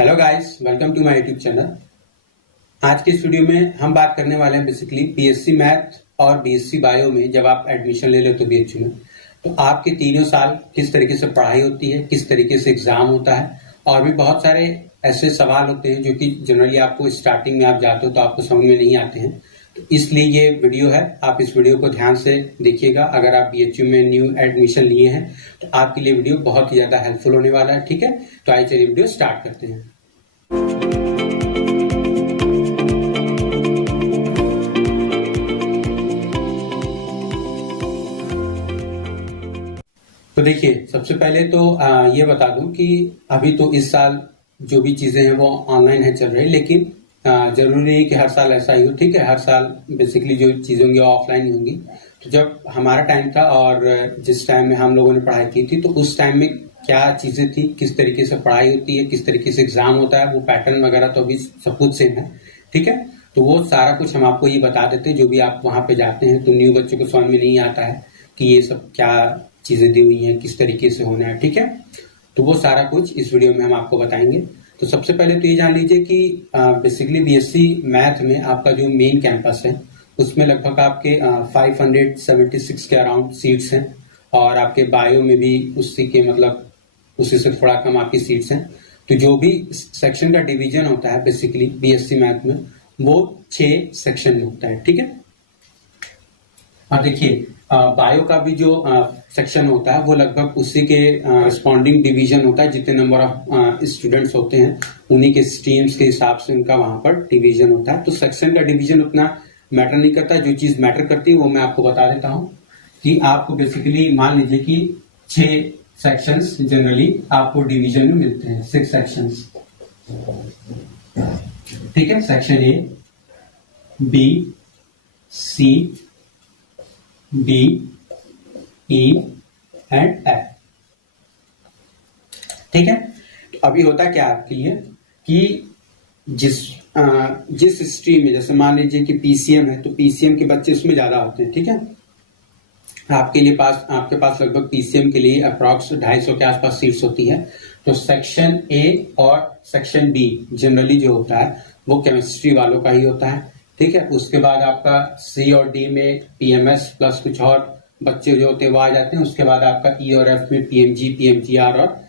Hello guys, welcome to my YouTube channel. आज के इस वीडियो में हम बात करने वाले हैं बेसिकली बीएससी मैथ और बीएससी बायो में जब आप एडमिशन ले लेते हो बीएचयू में, तो आपके तीनों साल किस तरीके से पढ़ाई होती है, किस तरीके से एग्जाम होता है, और भी बहुत सारे ऐसे सवाल होते हैं जो कि जनरली आपको स्टार्टिंग में आप जाते हो तो आपको समझ में नहीं आते हैं। तो इसलिए ये वीडियो है, आप इस वीडियो को ध्यान से देखिएगा। अगर आप बीएचयू में न्यू एडमिशन लिए हैं तो आपके लिए वीडियो बहुत ही ज्यादा हेल्पफुल होने वाला है। ठीक है, तो आइए चलिए वीडियो स्टार्ट करते हैं। तो देखिए, सबसे पहले तो ये बता दूं कि अभी तो इस साल जो भी चीजें हैं वो ऑनलाइन है चल रही, लेकिन जरूरी नहीं कि हर साल ऐसा ही हो। ठीक है, हर साल बेसिकली जो चीजें होंगी ऑफलाइन ही होंगी। तो जब हमारा टाइम था और जिस टाइम में हम लोगों ने पढ़ाई की थी, तो उस टाइम में क्या चीजें थी, किस तरीके से पढ़ाई होती है, किस तरीके से एग्जाम होता है, वो पैटर्न वगैरह तो अभी सब कुछ सेम है। ठीक है, तो वो सारा कुछ हम आपको ये बता देते हैं। जो भी आप वहां पे जाते हैं तो न्यू बच्चों को समझ में नहीं आता है कि ये सब क्या चीजें दी हुई हैं, किस तरीके से होना है। ठीक है, तो वो सारा कुछ इस वीडियो में हम आपको बताएंगे। तो सबसे पहले तो ये जान लीजिए कि बेसिकली बीएससी मैथ में आपका जो मेन कैंपस है उसमें लगभग आपके 576 के अराउंड सीट्स हैं, और आपके बायो में भी उसी के मतलब उसी से थोड़ा कम आपकी सीट्स हैं। तो जो भी सेक्शन का डिवीजन होता है बेसिकली बीएससी मैथ में, वो 6 सेक्शन में होता है। ठीक है, और देखिए बायो का भी जो सेक्शन होता है वो लगभग उसी के रिस्पॉन्डिंग डिवीजन होता है। जितने नंबर ऑफ स्टूडेंट्स होते हैं उन्हीं के स्ट्रीम्स के हिसाब से उनका वहां पर डिवीजन होता है। तो सेक्शन का डिवीजन उतना मैटर नहीं करता। जो चीज मैटर करती है वो मैं आपको बता देता हूँ कि आपको बेसिकली मान लीजिए कि 6 सेक्शंस जनरली आपको डिवीजन में मिलते हैं, 6 सेक्शंस। ठीक है, section A, B, C, D, E and F. ठीक है, तो अभी होता क्या आपके लिए कि जिस स्ट्रीम में, जैसे मान लीजिए कि पीसीएम है, तो पीसीएम के बच्चे उसमें ज्यादा होते हैं। ठीक है, आपके पास लगभग पीसीएम के लिए अप्रॉक्स 250 के आसपास सीट्स होती है। तो सेक्शन ए और सेक्शन बी जनरली जो होता है वो केमिस्ट्री वालों का ही होता है। ठीक है, उसके बाद आपका सी और डी में पीएमएस प्लस कुछ और बच्चे जो होते हैं वो आ जाते हैं। उसके बाद आपका ई और एफ में पीएमजी, पीएमजीआर और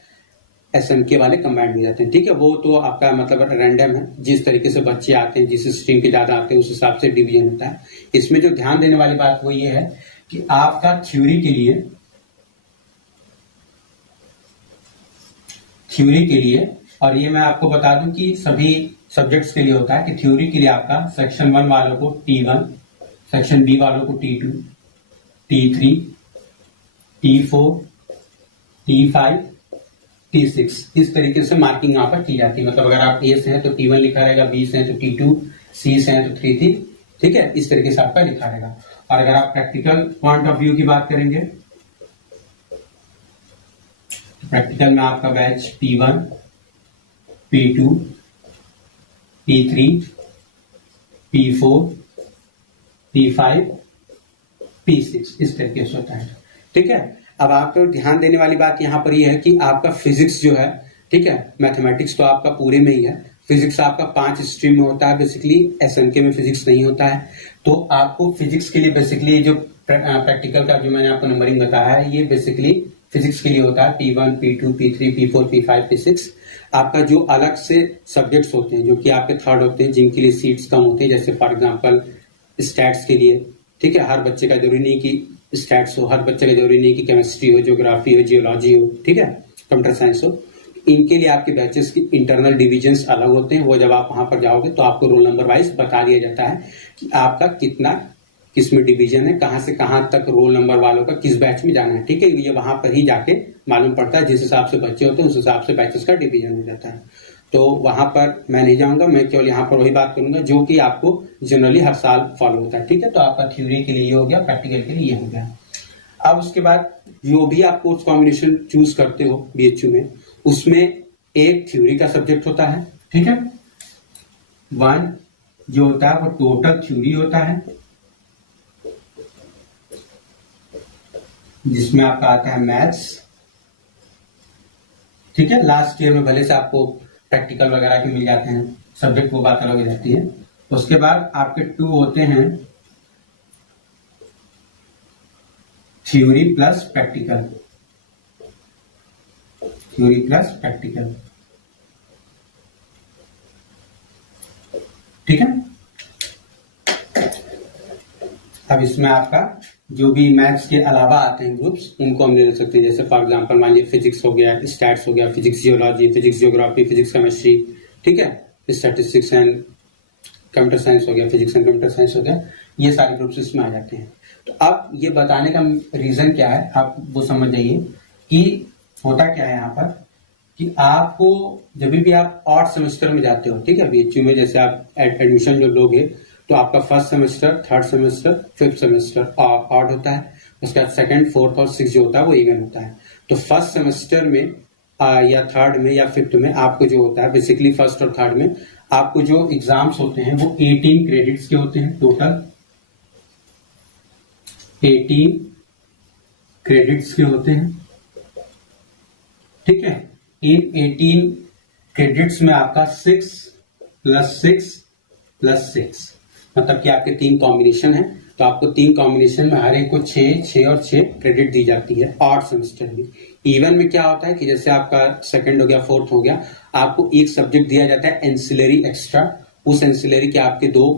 एसएमके वाले कंबाइंड हो जाते हैं। ठीक है, वो तो आपका मतलब रैंडम है, जिस तरीके से बच्चे आते हैं, जिस स्ट्रीम के ज्यादा आते हैं उस हिसाब से डिवीजन होता है। इसमें जो ध्यान देने वाली बात वो ये है कि आपका थ्योरी के लिए, और ये मैं आपको बता दूं कि सभी सब्जेक्ट्स के लिए होता है कि थ्योरी के लिए आपका सेक्शन 1 वालों को T1, सेक्शन बी वालों को T2, T3, T4, T5, T6, इस तरीके से मार्किंग यहाँ पर की जाती है। मतलब अगर आप ए से हैं तो T1 लिखा रहेगा, बी से हैं तो T2, सी से हैं तो 3, ठीक है, इस तरीके से आपका लिखा रहेगा। और अगर आप प्रैक्टिकल पॉइंट ऑफ व्यू की बात करेंगे, प्रैक्टिकल में आपका batch P1, P2, P3, P4, P5, P6, इस तरीके से होता है। ठीक है, अब आपको ध्यान देने वाली बात यहाँ पर यह है कि आपका फिजिक्स जो है, ठीक है, मैथमेटिक्स तो आपका पूरे में ही है। फिजिक्स आपका 5 स्ट्रीम में होता है बेसिकली, एसएनके में फिजिक्स नहीं होता है। तो आपको फिजिक्स के लिए बेसिकली जो प्रैक्टिकल का जो मैंने आपको नंबरिंग बताया है, ये बेसिकली फिजिक्स के लिए होता है P1, P2, P3, P4, P5, P6। आपका जो अलग से सब्जेक्ट्स होते हैं जो कि आपके थर्ड होते हैं, जिनके लिए सीट्स कम होती है, जैसे फॉर एग्जांपल स्टैट्स के लिए। ठीक है, हर बच्चे का जरूरी नहीं कि स्टैट्स हो, हर बच्चे का जरूरी नहीं कि केमिस्ट्री हो, ज्योग्राफी हो, जियोलॉजी हो, ठीक है, कंप्यूटर साइंस हो। इनके लिए आपके बैचेस की इंटरनल डिविजन्स अलग होते हैं। वो जब आप वहां पर जाओगे तो आपको रोल नंबर वाइज बता दिया जाता है कि आपका कितना किस में डिवीजन है, कहां से कहां तक रोल नंबर वालों का किस बैच में जाना है। ठीक है, ये वहां पर ही जाके मालूम पड़ता है। जिस हिसाब से बच्चे होते हैं उस हिसाब से बैचेस का डिवीजन हो जाता है। तो वहां पर मैं नहीं जाऊंगा, मैं केवल यहाँ पर वही बात करूंगा जो कि आपको जनरली हर साल फॉलो होता है। ठीक है, तो आपका थ्योरी के लिए ये हो गया, प्रैक्टिकल के लिए ये हो गया। अब उसके बाद जो भी आप कोर्स कॉम्बिनेशन चूज करते हो बीएचयू में, उसमें एक थ्योरी का सब्जेक्ट होता है। ठीक है, 1 जो होता है वो टोटल थ्योरी होता है, जिसमें आपका आता है मैथ्स। ठीक है, लास्ट ईयर में भले से आपको प्रैक्टिकल वगैरह के मिल जाते हैं, सब्जेक्ट वो बात अलग हो जाती है। उसके बाद आपके 2 होते हैं theory plus practical, theory plus practical, ठीक है। अब इसमें आपका जो भी मैथ्स के अलावा आते हैं ग्रुप्स, उनको हम ले सकते हैं। जैसे फॉर एग्जांपल मान लीजिए फिजिक्स हो गया, स्टैट्स हो गया, physics geology, physics geography, physics chemistry, ठीक है, स्टैटिस्टिक्स एंड कंप्यूटर साइंस हो गया, फिजिक्स एंड कंप्यूटर साइंस हो गया, ये सारे ग्रुप्स इसमें आ जाते हैं। तो अब ये बताने का रीजन क्या है, आप वो समझ जाइए कि होता क्या है यहाँ पर कि आपको जब भी आप ऑड सेमेस्टर में जाते हो, ठीक है, बीएचयू में जैसे आप एडमिशन जो लोगे तो आपका first semester, third semester, fifth semester odd होता है, उसके बाद सेकंड, फोर्थ और सिक्स जो होता है वो इवन होता है। तो फर्स्ट सेमेस्टर में या थर्ड में या फिफ्थ में आपको जो होता है, बेसिकली फर्स्ट और थर्ड में आपको जो एग्जाम्स होते हैं वो 18 क्रेडिट्स के होते हैं, टोटल 18 क्रेडिट्स के होते हैं, ठीक है। इन 18 क्रेडिट्स में आपका 6 + 6 + 6 मतलब कि आपके 3 कॉम्बिनेशन है, तो आपको 3 कॉम्बिनेशन में हर एक को 6, 6 और 6 क्रेडिट दी जाती है ऑड सेमेस्टर में। इवन में क्या होता है कि जैसे आपका सेकंड हो गया, फोर्थ हो गया, आपको एक सब्जेक्ट दिया जाता है एंसिलरी एक्स्ट्रा, उस एंसिलरी के आपके 2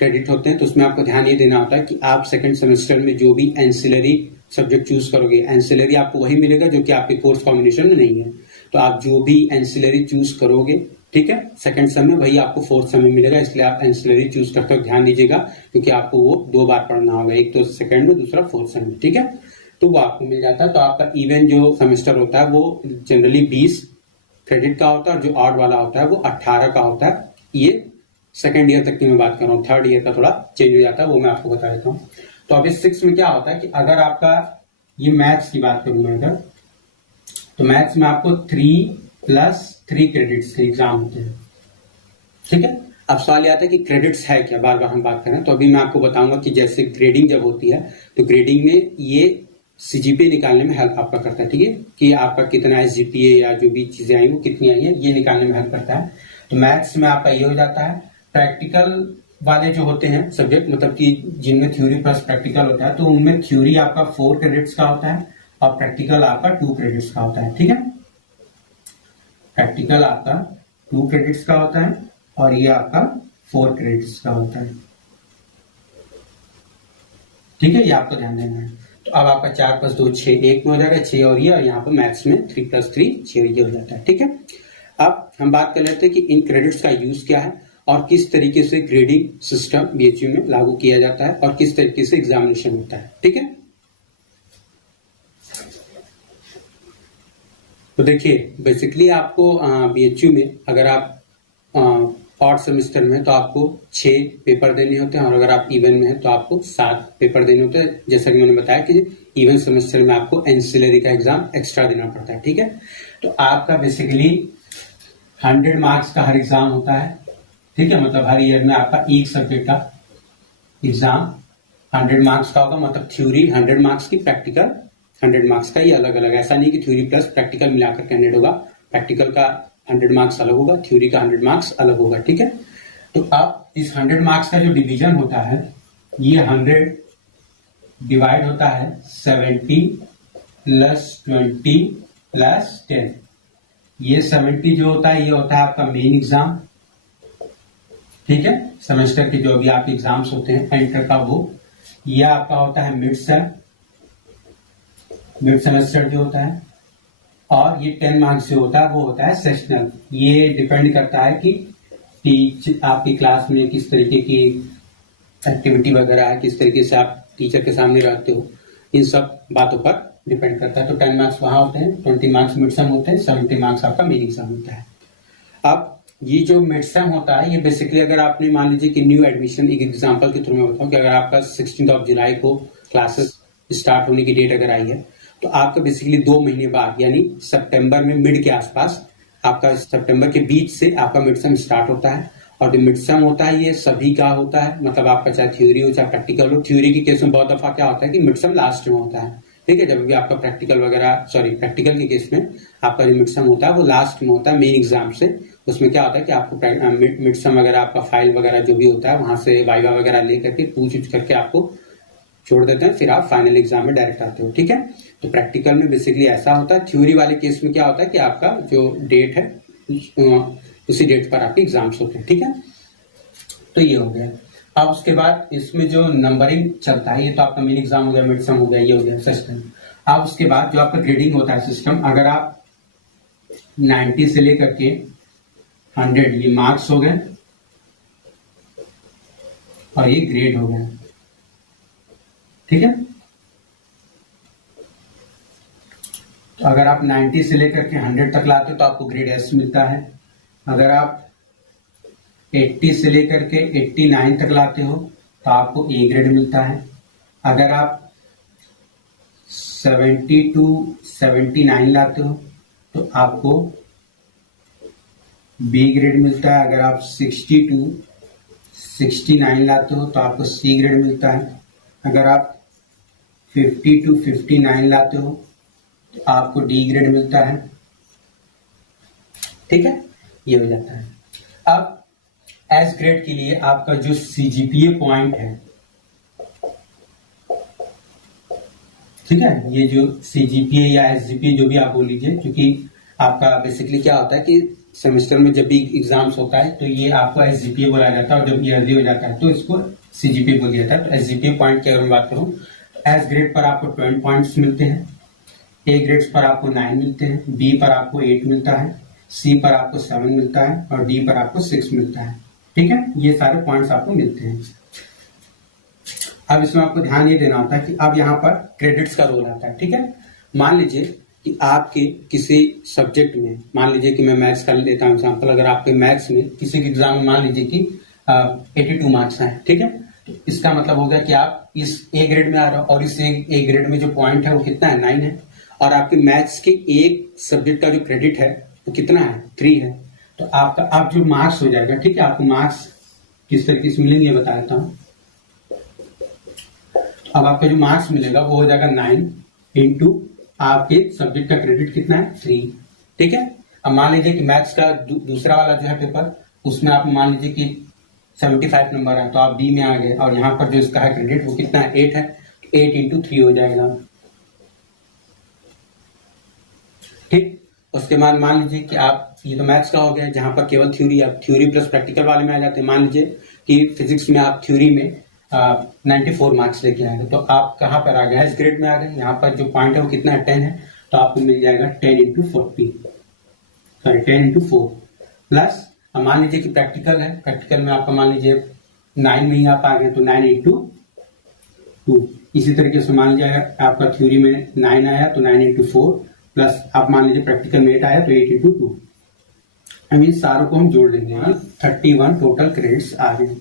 क्रेडिट होते हैं। तो उसमें आपको ध्यान ये देना होता है कि आप सेकंड सेमेस्टर में जो भी एंसिलरी सब्जेक्ट चूज करोगे, एंसिलरी आपको वही मिलेगा जो कि आपके कोर्स कॉम्बिनेशन में नहीं है। तो आप जो भी एंसिलरी चूज करोगे, ठीक है, सेकंड सेम में वही आपको फोर्थ सेम में मिलेगा, इसलिए आप एंसिलरी चूज करते वक्त ध्यान दीजिएगा, क्योंकि आपको वो 2 बार पढ़ना होगा, एक तो सेकंड में, दूसरा फोर्थ सेम में, ठीक है। तो वो आपको मिल जाता है। तो आपका इवन जो सेमेस्टर होता है वो जनरली 20 क्रेडिट का होता है, और जो ऑड वाला होता है वो 18 का होता है। ये सेकंड ईयर तक की मैं बात कर रहा हूँ, थर्ड ईयर का थोड़ा चेंज हो जाता है, वो मैं आपको बता देता हूँ। तो अभी 6 में क्या होता है कि अगर आपका ये मैथ्स की बात करूं मैं अगर, तो मैथ्स में आपको 3 + 3 क्रेडिट्स के एग्जाम होते हैं, ठीक है। अब सवाल ये आता है कि क्रेडिट्स है क्या, बार बार हम बात करें। तो अभी मैं आपको बताऊंगा कि जैसे ग्रेडिंग जब होती है तो ग्रेडिंग में ये सीजीपीए निकालने में हेल्प आपका करता है, ठीक है, कि आपका कितना एसजीपीए या जो भी चीजें आई वो कितनी आई है, ये निकालने में हेल्प करता है। तो मैथ्स में आपका ये हो जाता है। प्रैक्टिकल वाले जो होते हैं सब्जेक्ट, मतलब कि जिनमें थ्योरी प्लस प्रैक्टिकल होता है, तो उनमें थ्योरी आपका 4 क्रेडिट्स का होता है और प्रैक्टिकल आपका 2 क्रेडिट्स का होता है, ठीक है। प्रैक्टिकल आपका 2 क्रेडिट्स का होता है और ये आपका 4 क्रेडिट्स का होता है, ठीक है, ये आपको ध्यान देना है। तो अब आपका 4 + 2 6, एक में हो जाएगा 6 और ये, और यहाँ पर मैथ्स में 3 + 3 6 ये हो जाता है, ठीक है। अब हम बात कर लेते हैं कि इन क्रेडिट्स का यूज क्या है और किस तरीके से ग्रेडिंग सिस्टम बीएचयू में लागू किया जाता है और किस तरीके से एग्जामिनेशन होता है, ठीक है। तो देखिए, बेसिकली आपको बीएचयू में अगर आप ऑड सेमेस्टर में तो आपको 6 पेपर देने होते हैं, और अगर आप इवन में है तो आपको 7 पेपर देने होते हैं। जैसा कि मैंने बताया कि इवन सेमेस्टर में आपको एंसिलरी का एग्जाम एक्स्ट्रा देना पड़ता है, ठीक है। तो आपका बेसिकली 100 मार्क्स का हर एग्जाम होता है, ठीक है, मतलब हर ईयर में आपका एक सब्जेक्ट का एग्जाम 100 मार्क्स का होगा, मतलब थ्योरी 100 मार्क्स की, प्रैक्टिकल 100 मार्क्स का। ये अलग अलग, ऐसा नहीं कि थ्योरी प्लस प्रैक्टिकल मिलाकर 100 होगा, प्रैक्टिकल का 100 मार्क्स अलग होगा, थ्योरी का 100 मार्क्स अलग होगा, ठीक है। तो अब इस 100 मार्क्स का जो डिवीजन होता है, ये 100 डिवाइड होता है 70 + 20 + 10। ये 70 जो होता है ये होता है आपका मेन एग्जाम, ठीक है, सेमेस्टर के जो भी आपके एग्जाम्स होते हैं एंटर का, वो ये आपका होता है मिड सेमेस्टर जो होता है, और ये 10 मार्क्स जो होता है वो होता है सेशनल। ये डिपेंड करता है कि आपकी क्लास में किस तरीके की एक्टिविटी वगैरह है, किस तरीके से आप टीचर के सामने रहते हो, इन सब बातों पर डिपेंड करता है। तो 10 मार्क्स वहां होते हैं, 20 मार्क्स मिड सेम होते हैं, 70 मार्क्स आपका मेन एग्जाम होता है। अब ये जो मिड सेम होता है, ये बेसिकली अगर आपने मान लीजिए कि न्यू एडमिशन, एक एग्जांपल के थ्रू में बताऊं कि अगर आपका 16 जुलाई को क्लासेस स्टार्ट होने की डेट अगर आई है, तो आपका बेसिकली 2 महीने बाद यानी सितंबर में मिड के आसपास, आपका सितंबर के बीच से आपका मिड सेम स्टार्ट होता है। और जो मिड सेम होता है ये सभी का होता है, मतलब आपका चाहे थ्योरी हो चाहे प्रैक्टिकल हो। थ्योरी के केस में बहुत दफा क्या होता है कि मिड सेम लास्ट में होता है, ठीक है, जब भी आपका प्रैक्टिकल के केस में आपका जो मिड सेम होता है वो लास्ट में होता है मेन एग्जाम से, उसमें क्या होता है कि आपको मिड सम वगैरह आपका फाइल वगैरह जो भी होता है वहां से वाइवा वगैरह ले करके पूछ करके आपको छोड़ देते हैं, फिर आप फाइनल एग्जाम में डायरेक्ट आते हो। ठीक है, तो प्रैक्टिकल में बेसिकली ऐसा होता है। थ्योरी वाले केस में क्या होता है कि आपका जो डेट है उसी डेट पर आपके एग्जाम्स होते हैं। ठीक है, तो ये हो गया। अब उसके बाद इसमें जो नंबरिंग चलता है, ये तो आपका मेन एग्जाम हो गया, मिड सम हो गया, ये हो गया सिस्टम। अब उसके बाद जो आपका ग्रेडिंग होता है सिस्टम, अगर आप 90 से लेकर के 100 ये मार्क्स हो गए और ये ग्रेड हो गया। ठीक है, तो अगर आप 90 से लेकर के 100 तक लाते हो तो आपको ग्रेड एस मिलता है। अगर आप 80 से लेकर के 89 तक लाते हो तो आपको ए ग्रेड मिलता है। अगर आप 70 टू 79 लाते हो तो आपको बी ग्रेड मिलता है। अगर आप 60 टू 69 लाते हो तो आपको सी ग्रेड मिलता है। अगर आप 50 टू 59 लाते हो तो आपको डी ग्रेड मिलता है। ठीक है, ये हो जाता है। अब एस ग्रेड के लिए आपका जो सीजीपीए पॉइंट है, ठीक है, ये जो सीजीपीए या एसजीपीए जो भी आप बोल लीजिए, क्योंकि आपका बेसिकली क्या होता है कि सेमेस्टर में जब भी एग्जाम्स होता है तो ये आपको एसजीपीए बोला जाता है और जब ईयरली हो जाता है तो इसको सीजीपीए बोल दिया जाता है। तो एसजीपीए पॉइंट की अगर मैं बात करूं, एस ग्रेड पर आपको 20 पॉइंट्स मिलते हैं, ए ग्रेड्स पर आपको 9 मिलते हैं, बी पर आपको 8 मिलता है, सी पर आपको 7 मिलता है और डी पर आपको 6 मिलता है। ठीक है, ये सारे पॉइंट्स आपको मिलते हैं। अब इसमें आपको ध्यान ये देना होता है कि अब यहाँ पर क्रेडिट्स का रोल आता है। ठीक है, मान लीजिए कि आपके किसी सब्जेक्ट में, मान लीजिए कि मैं मैथ्स का लेता हूँ एग्जाम्पल, अगर आपके मैथ्स में किसी के एग्जाम में मान लीजिए कि 82 मार्क्स हैं। ठीक है, तो इसका मतलब हो गया कि आप इस ए ग्रेड में आ रहे हो और इस ए ग्रेड में जो पॉइंट है वो कितना है, 9 है, और आपके मैथ्स के एक सब्जेक्ट का जो क्रेडिट है वो कितना है, 3 है। तो आपका अब जो मार्क्स हो जाएगा, ठीक है, आपको मार्क्स किस तरीके से मिलेंगे बता देता हूँ। अब आपका जो मार्क्स मिलेगा वो हो जाएगा 9 इंटू आपके सब्जेक्ट का क्रेडिट कितना है, 3। ठीक है, अब मान लीजिए कि मैथ्स का दूसरा वाला जो है पेपर, उसमें आप मान लीजिए कि 75 नंबर है तो आप बी में आ गए और यहाँ पर जो इसका है क्रेडिट वो कितना है, 8 है, 8 इंटू 3 हो जाएगा। ठीक, उसके बाद मान लीजिए कि आप, ये तो मैथ्स का हो गया जहां पर केवल थ्योरी, आप थ्योरी प्लस प्रैक्टिकल वाले में आ जाते हैं। मान लीजिए कि फिजिक्स में आप थ्योरी में 94 मार्क्स लेके आए तो आप कहाँ पर आ गए, एस ग्रेड में आ गए। यहाँ पर जो पॉइंट है वो कितना है, 10 है, तो आपको मिल जाएगा 10 इंटू 40, सॉरी 10 इंटू 4 प्लस, अब मान लीजिए कि प्रैक्टिकल है, प्रैक्टिकल में आपका मान लीजिए 9 में ही आप आ गए तो 9 इंटू 2। इसी तरीके से मान लीजिए आपका थ्योरी में 9 आया तो 9 इंटू 4 प्लस आप मान लीजिए प्रैक्टिकल में 8 आया तो 8 इंटू 2। आई मीन सारों को हम जोड़ लेंगे, 31 टोटल क्रेडिट्स आ गए।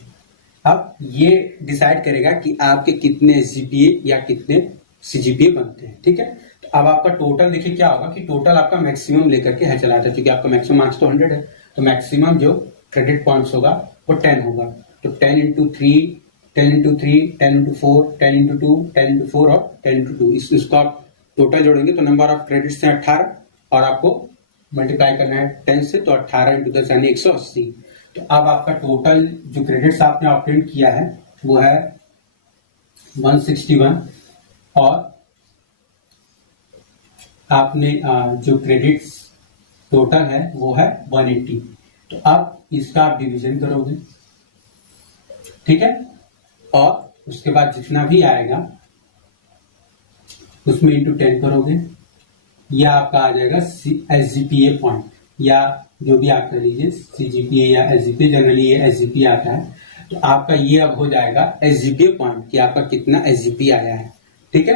अब ये डिसाइड करेगा कि आपके कितने एसजीपीए या कितने सीजीपीए बनते हैं। ठीक है, तो अब आपका टोटल देखिए क्या होगा कि टोटल आपका मैक्सिमम लेकर के है चला था, क्योंकि आपका मैक्सिमम मार्क्स तो 100 है, तो मैक्सिमम जो क्रेडिट पॉइंट्स होगा वो 10 होगा। तो 10 into 3, 10 into 3, 10 into 4, 10 into 2, 10 into 4 और 10 इंटू 2, इसको आप टोटल जोड़ेंगे तो नंबर ऑफ क्रेडिट्स है 18 और आपको मल्टीप्लाई करना है 10 से, तो 18 इंटू 10 यानी 180। तो अब आपका टोटल जो क्रेडिट्स आपने ऑब्टेन किया है वो है 161 और आपने जो क्रेडिट्स टोटल है वो है 180। तो अब इसका आप डिवीजन करोगे, ठीक है, और उसके बाद जितना भी आएगा उसमें इंटू 10 करोगे, यह आपका आ जाएगा एसजीपीए पॉइंट, या जो भी आप कर लीजिए सीजीपीए या एसजीपीए, जनरली ये एसजीपीए आता है। तो आपका ये अब हो जाएगा एसजीपीए पॉइंट कि आपका कितना एसजीपीए आया है। ठीक है,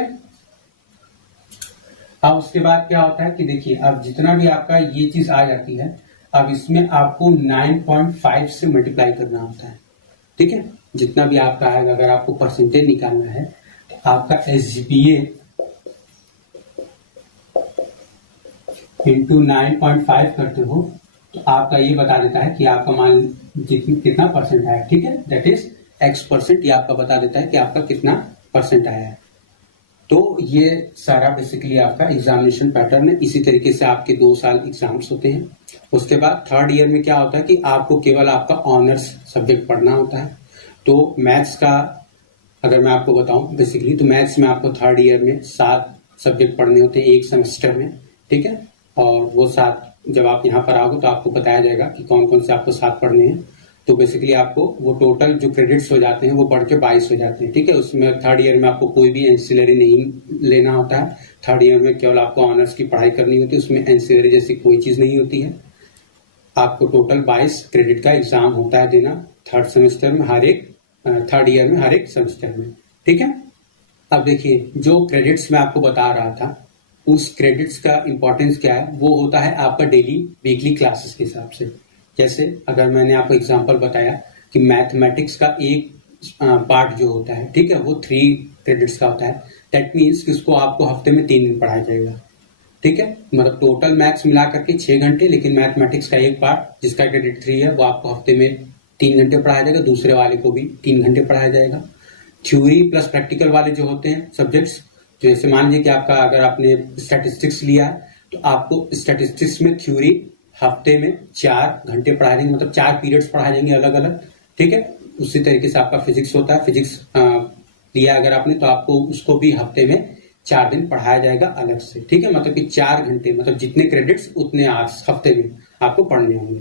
अब उसके बाद क्या होता है कि देखिए अब जितना भी आपका ये चीज आ जाती है, अब इसमें आपको 9.5 से मल्टीप्लाई करना होता है। ठीक है, जितना भी आपका आएगा, अगर आपको परसेंटेज निकालना है तो आपका एसजीपीए इंटू 9.5 करते हो तो आपका ये बता देता है कि आपका मान कितना परसेंट आया। ठीक है, दैट इज X%, ये आपका बता देता है कि आपका कितना परसेंट आया है। तो ये सारा बेसिकली आपका एग्जामिनेशन पैटर्न है। इसी तरीके से आपके 2 साल एग्जाम्स होते हैं। उसके बाद थर्ड ईयर में क्या होता है कि आपको केवल आपका ऑनर्स सब्जेक्ट पढ़ना होता है। तो मैथ्स का अगर मैं आपको बताऊं बेसिकली, तो मैथ्स में आपको थर्ड ईयर में 7 सब्जेक्ट पढ़ने होते हैं एक सेमेस्टर में, ठीक है। और वो 7 जब आप यहाँ पर आओगे तो आपको बताया जाएगा कि कौन कौन से आपको 7 पढ़ने हैं। तो बेसिकली आपको वो टोटल जो क्रेडिट्स हो जाते हैं वो बढ़ के 22 हो जाते हैं, ठीक है। उसमें थर्ड ईयर में आपको कोई भी एंसिलरी नहीं लेना होता है। थर्ड ईयर में केवल आपको ऑनर्स की पढ़ाई करनी होती है, उसमें एंसिलरी जैसी कोई चीज नहीं होती है। आपको टोटल 22 क्रेडिट का एग्जाम होता है देना थर्ड सेमेस्टर में, थर्ड ईयर में हर एक सेमेस्टर में, ठीक है। अब देखिए, जो क्रेडिट्स मैं आपको बता रहा था उस क्रेडिट्स का इंपॉर्टेंस क्या है, वो होता है आपका डेली वीकली क्लासेस के हिसाब से। जैसे अगर मैंने आपको एग्जांपल बताया कि मैथमेटिक्स का एक पार्ट जो होता है, ठीक है, वो 3 क्रेडिट्स का होता है। दैट मीन्स कि उसको आपको हफ्ते में 3 दिन पढ़ाया जाएगा, ठीक है। मतलब टोटल मैथ्स मिला करके 6 घंटे, लेकिन मैथमेटिक्स का एक पार्ट जिसका क्रेडिट 3 है वो आपको हफ्ते में 3 घंटे पढ़ाया जाएगा, दूसरे वाले को भी 3 घंटे पढ़ाया जाएगा। थ्योरी प्लस प्रैक्टिकल वाले जो होते हैं सब्जेक्ट्स, जैसे मान लीजिए कि आपका अगर आपने स्टैटिस्टिक्स लिया है तो आपको स्टैटिस्टिक्स में थ्योरी हफ्ते में 4 घंटे पढ़ाए जाएंगे, मतलब 4 पीरियड्स पढ़ाए जाएंगे अलग अलग, ठीक है। उसी तरीके से आपका फिजिक्स होता है, फिजिक्स लिया अगर आपने तो आपको उसको भी हफ्ते में 4 दिन पढ़ाया जाएगा अलग से, ठीक है। मतलब कि 4 घंटे, मतलब जितने क्रेडिट्स उतने आवर्स हफ्ते में आपको पढ़ने होंगे,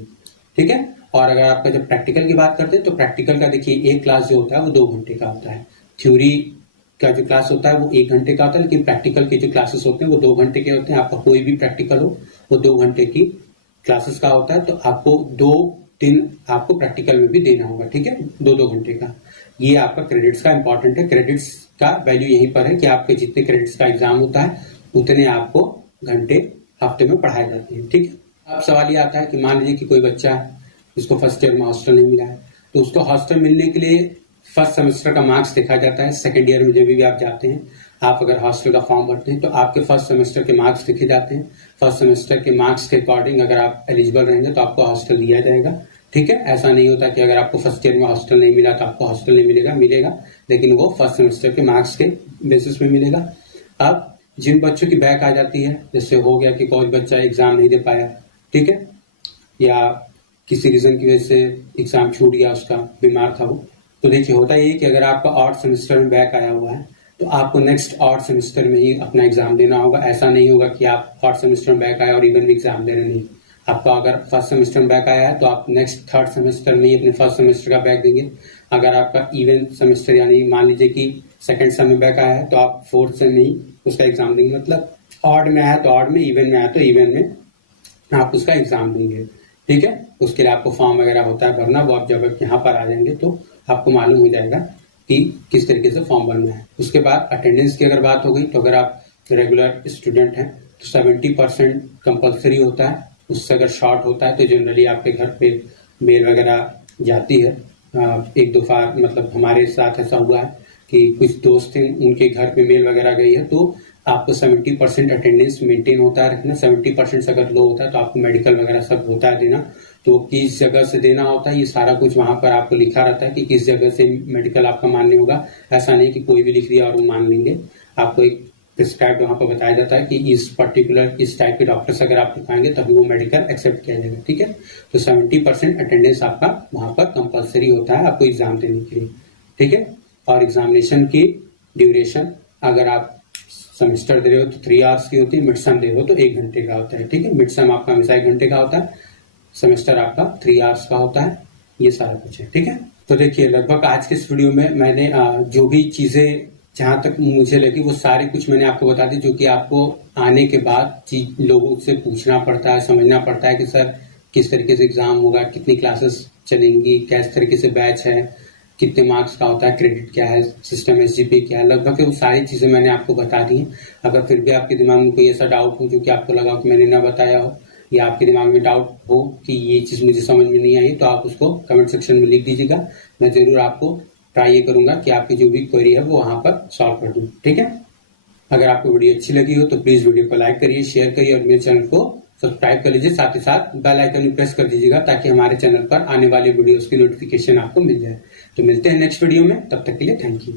ठीक है। और अगर आपका जब प्रैक्टिकल की बात करते हैं तो प्रैक्टिकल का देखिए एक क्लास जो होता है वो 2 घंटे का होता है। थ्योरी का जो क्लास होता है वो 1 घंटे का होता है, लेकिन प्रैक्टिकल के जो क्लासेस होते हैं वो 2 घंटे के होते हैं। आपका कोई भी प्रैक्टिकल हो वो 2 घंटे की क्लासेस का होता है, तो आपको 2 दिन आपको प्रैक्टिकल में भी देना होगा, ठीक है, 2-2 घंटे का। ये आपका क्रेडिट्स का इंपॉर्टेंट है। क्रेडिट्स का वैल्यू यहीं पर है कि आपके जितने क्रेडिट्स का एग्जाम होता है उतने आपको घंटे हफ्ते में पढ़ाए जाते हैं, ठीक है। अब सवाल ये आता है कि मान लीजिए कि कोई बच्चा है जिसको फर्स्ट ईयर में हॉस्टल नहीं मिला है, तो उसको हॉस्टल मिलने के लिए फर्स्ट सेमेस्टर का मार्क्स देखा जाता है। सेकंड ईयर में जब भी आप जाते हैं, आप अगर हॉस्टल का फॉर्म भरते हैं तो आपके फर्स्ट सेमेस्टर के मार्क्स देखे जाते हैं। फर्स्ट सेमेस्टर के मार्क्स के अकॉर्डिंग अगर आप एलिजिबल रहेंगे तो आपको हॉस्टल दिया जाएगा, ठीक है। ऐसा नहीं होता कि अगर आपको फर्स्ट ईयर में हॉस्टल नहीं मिला तो आपको हॉस्टल नहीं मिलेगा, लेकिन वो फर्स्ट सेमेस्टर के मार्क्स के बेसिस में मिलेगा। अब जिन बच्चों की बैक आ जाती है, जैसे हो गया कि कोई बच्चा एग्जाम नहीं दे पाया, ठीक है, या किसी रीजन की वजह से एग्जाम छूट गया, उसका बीमार था वो, तो देखिए होता ये कि अगर आपका ऑड सेमेस्टर में बैक आया हुआ है तो आपको नेक्स्ट ऑड सेमेस्टर में ही अपना एग्जाम देना होगा। ऐसा नहीं होगा कि आप ऑड सेमेस्टर में बैक आए और इवन में एग्जाम दे रहे नहीं। आपका अगर फर्स्ट सेमेस्टर में बैक आया है तो आप नेक्स्ट थर्ड सेमेस्टर में ही अपने फर्स्ट सेमेस्टर का बैक देंगे। अगर आपका इवन सेमेस्टर यानी मान लीजिए कि सेकंड सेम में बैक आया है तो आप फोर्थ सेम में ही उसका एग्जाम देंगे। मतलब ऑड में आया तो ऑड में, इवन में आया तो इवन में आप उसका एग्जाम देंगे, ठीक है। उसके लिए आपको फॉर्म वगैरह होता है भरना, वो आप जब यहाँ पर आ जाएंगे तो आपको मालूम हो जाएगा कि किस तरीके से फॉर्म भरना है। उसके बाद अटेंडेंस की अगर बात हो गई तो अगर आप रेगुलर स्टूडेंट हैं तो 70% कंपलसरी होता है। उससे अगर शॉर्ट होता है तो जनरली आपके घर पे मेल वगैरह जाती है। 1-2 बार मतलब हमारे साथ ऐसा हुआ है कि कुछ दोस्त हैं उनके घर पे मेल वगैरह गई है, तो आपको 70% अटेंडेंस मेंटेन होता है रखना। 70% से अगर लो होता है तो आपको मेडिकल वगैरह सब होता है देना, तो किस जगह से देना होता है ये सारा कुछ वहां पर आपको लिखा रहता है कि किस जगह से मेडिकल आपका मान्य होगा। ऐसा नहीं कि कोई भी लिख दिया और वो मान लेंगे। आपको एक प्रिस्क्राइब वहां पर बताया जाता है कि इस टाइप के डॉक्टर से अगर आप दिखाएंगे तभी वो मेडिकल एक्सेप्ट किया जाएगा, ठीक है। तो 70% अटेंडेंस आपका वहां पर कंपलसरी होता है आपको एग्जाम देने के लिए, ठीक है। और एग्जामिनेशन की ड्यूरेशन अगर आप सेमेस्टर दे रहे हो तो 3 आवर्स की होती है, मिड सम दे रहे हो तो 1 घंटे का होता है, ठीक है। मिड सम आपका हमेशा 1 घंटे का होता है, सेमेस्टर आपका 3 आवर्स का होता है। ये सारा कुछ है, ठीक है। तो देखिए लगभग आज के इस वीडियो में मैंने जो भी चीजें जहां तक मुझे लगी वो सारी कुछ मैंने आपको बता दी, जो कि आपको आने के बाद लोगों से पूछना पड़ता है, समझना पड़ता है कि सर किस तरीके से एग्जाम होगा, कितनी क्लासेस चलेंगी, किस तरीके से बैच है, कितने मार्क्स का होता है, क्रेडिट क्या है, सिस्टम SGP क्या है, लगभग वो सारी चीजें मैंने आपको बता दी हैं। अगर फिर भी आपके दिमाग में कोई ऐसा डाउट हो जो कि आपको लगा कि मैंने ना बताया हो, या आपके दिमाग में डाउट हो कि ये चीज मुझे समझ में नहीं आई, तो आप उसको कमेंट सेक्शन में लिख दीजिएगा। मैं जरूर आपको ट्राई ये करूंगा कि आपकी जो भी क्वेरी है वो वहां पर सॉल्व कर दूं, ठीक है। अगर आपको वीडियो अच्छी लगी हो तो प्लीज वीडियो को लाइक करिए, शेयर करिए और मेरे चैनल को सब्सक्राइब कर लीजिए। साथ ही साथ बेल आइकन भी प्रेस कर दीजिएगा ताकि हमारे चैनल पर आने वाली वीडियोस की नोटिफिकेशन आपको मिल जाए। तो मिलते हैं नेक्स्ट वीडियो में, तब तक के लिए थैंक यू।